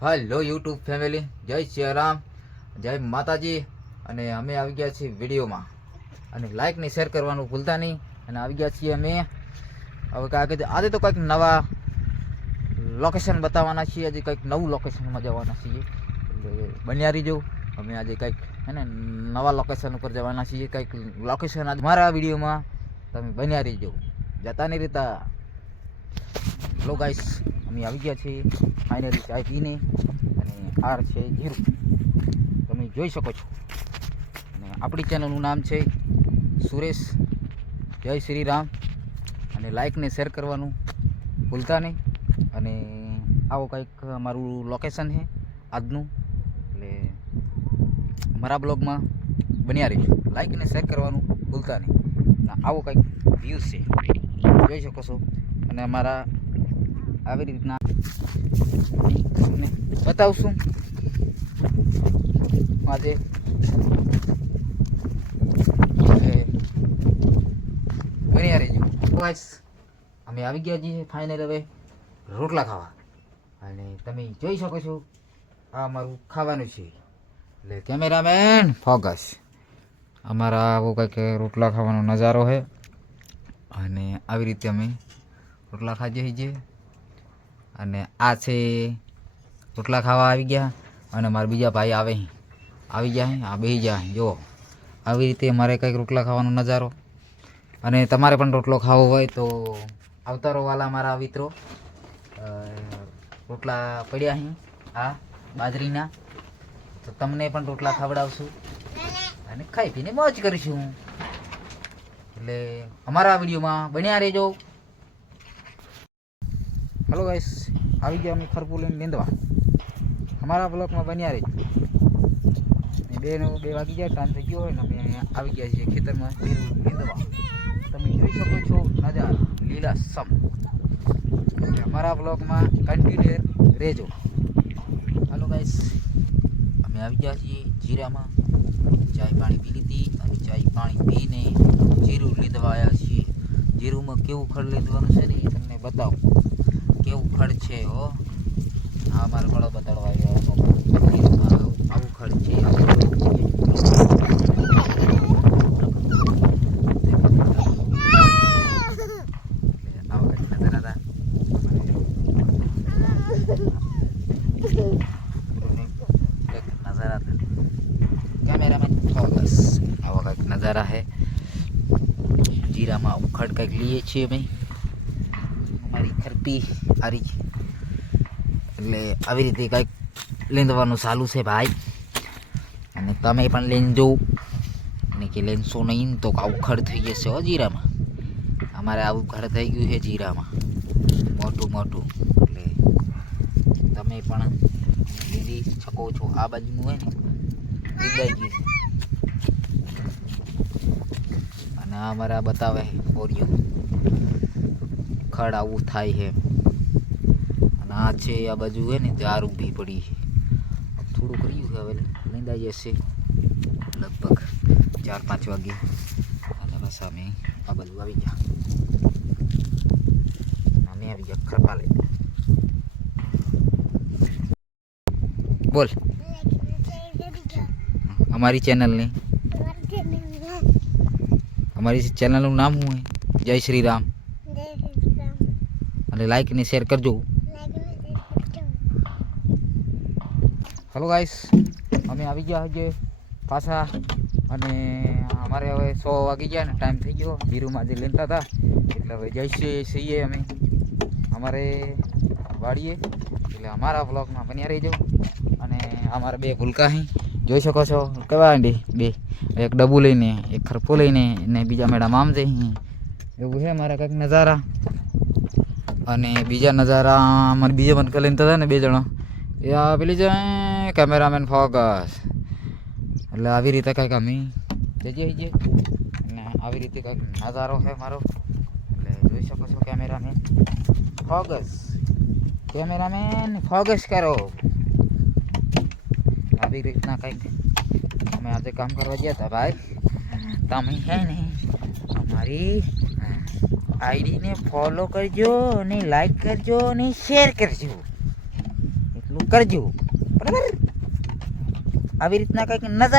Hello YouTube family, જય શ્રી રામ, જય માતાજી, અને અમે આવી ગયા છીએ વિડીયોમાં. અને લાઇક ને શેર કરવાનું ભૂલતા નહીં, અને આવી ગયા છીએ અમે. હવે કાંઈક આજે તો કંઈક નવા લોકેશન બતાવવાના છીએ, આજે કંઈક નવું લોકેશનમાં જવાના છીએ. એટલે બન્યા રહીજો. અમે આજે કંઈક, હે ને, નવા લોકેશન ઉપર જવાના છીએ. કંઈક લોકેશન આજે મારા વિડીયોમાં તમે બન્યા રહીજો. જતા નહીં રહેતા. હેલો ગાઈસ અમે આવી ગયા છીએ. ફાઇનલી ચાય પીને અને આર છે જીરું. તમે જોઈ શકો છો. અને આપણી ચેનલનું નામ છે સુરેશ. જય શ્રી રામ. અને લાઇકને શેર કરવાનું ભૂલતા નહીં. અને આવો કંઈક અમારું લોકેશન છે આજનું. એટલે મારા બ્લોગમાં બન્યા રહીશું લાઈક ને શેર કરવાનું ભૂલતા નહીં. આવો કંઈક વ્યૂઝ છે. જોઈ શકો છો. અને અમારા આવી રીતના બતાવશું. આજે બન્યા રહેજો ગાઈસ અમે આવી ગયા છીએ ફાઇનલ હવે રોટલા ખાવા. અને તમે જોઈ શકો છો, આ અમારું ખાવાનું છે. એટલે કેમેરામેન, ફોકસ. અમારા આવો કંઈક રોટલા ખાવાનો નજારો છે. અને આવી રીતે અમે રોટલા ખાઈએ છીએ. અને આ છે રોટલા ખાવા આવી ગયા અને મારા બીજા ભાઈ આવે. આવી જાય આ બેસી જાય જુઓ. આવી રીતે મારે કંઈક રોટલા ખાવાનો નજારો. અને તમારે પણ રોટલો ખાવો હોય તો આવતા રહો મારા મિત્રો રોટલા પડ્યા અહીં આ બાજરીના. તો તમને પણ રોટલા ખવડાવશું. અને ખાઈ પીને મોજ કરીશું. એટલે અમારા વિડીયોમાં બન્યા રહેજો. હલો ગાઈસ આવી ગયા અમે ખરપુર લઈને અમારા બ્લોકમાં બન્યા રહી. બે બે વાગી જાય ટાઈમ થઈ ગયો હોય ને, અમે આવી ગયા છીએ ખેતરમાં નીંદવા તમે જોઈ શકો છો નજા લીલા સમ. અમારા બ્લોકમાં કન્ટિન્યુ રહેજો. હલો ગાઈસ અમે આવી ગયા છીએ જીરામાં. ચાય પાણી પી લીધી અને ચાય પાણી પીને જીરું લીધવા આવ્યા છીએ. જીરુંમાં કેવું ખડ લીધવાનું છે ને એ તમને બતાવું. કેવું ખડ છે, હો? આ મારો ગળો બતાડવા આવ્યો. આવું ખડ છે. નજારા હે જીરામાં ઉખડ કંઈક લઈએ છીએ અમે. ખરપી આરી એટલે આવી રીતે કંઈક લીંદવાનું ચાલુ છે ભાઈ. અને તમે પણ લઈને જોવું અને કે લેન્સો નહીં, તો અવખડ થઈ જશે હો જીરામાં. અમારે આવું ઘર થઈ ગયું છે જીરામાં. મોટું મોટું. એટલે તમે પણ લીધી શકો છો. આ બાજુનું હોય ને લીંદાઈ ગયું. છે અને આ અમારા બતાવે ઓરિયો. ખડ આવું થાય છે અને આ છે આ બાજુ હે ને જાર ઊભી પડી છે થોડુંક રહ્યું છે હવે લીંદાઈ જશે લગભગ ચાર પાંચ વાગે અને બસ અમે આ બાજુ આવી ગયા અમે આવી ગયા ખરપા લઈ બોલ અમારી ચેનલની અમારી ચેનલનું નામ શું છે જય શ્રી રામ અને લાઈક ને શેર કરજો. હલો ગાઈસ અમે આવી ગયા છે પાછા અને અમારે હવે સો વાગી ગયા ને ટાઈમ થઈ ગયો. જીરુમાં જે લેતા હતા. એટલે હવે જઈશું છીએ અમે. અમારે વાડીએ. એટલે અમારા બ્લોગમાં બન્યા રહી જાઉં અને અમારા બે ભૂલકા અહીં જોઈ શકો છો. કેવા આંડી બે? એક ડબ્બુ લઈને, એક ખરપો લઈને ને બીજા મેડમ આમ જઈ એવું છે મારા કંઈક નજારા. અને બીજા નજારા અમારે બીજા મને લઈને હતા ને બે જણા. એ આ પેલી છે કેમેરામેન ફોકસ એટલે આવી રીતે કંઈક અમે જઈએ જઈએ અને આવી રીતે કંઈક નજારો છે મારો. એટલે જોઈ શકો છો કેમેરામેન ફોકસ કેમેરામેન ફોકસ કરો. આવી રીતના કંઈક અમે આજે કામ કરવા ગયા હતા ભાઈ. તમે છે ને અમારી આઈડીને ફોલો કરજો અને લાઈક કરજો અને શેર કરજો. એટલું કરજો. બરાબર? આવી રીતના કંઈક નજર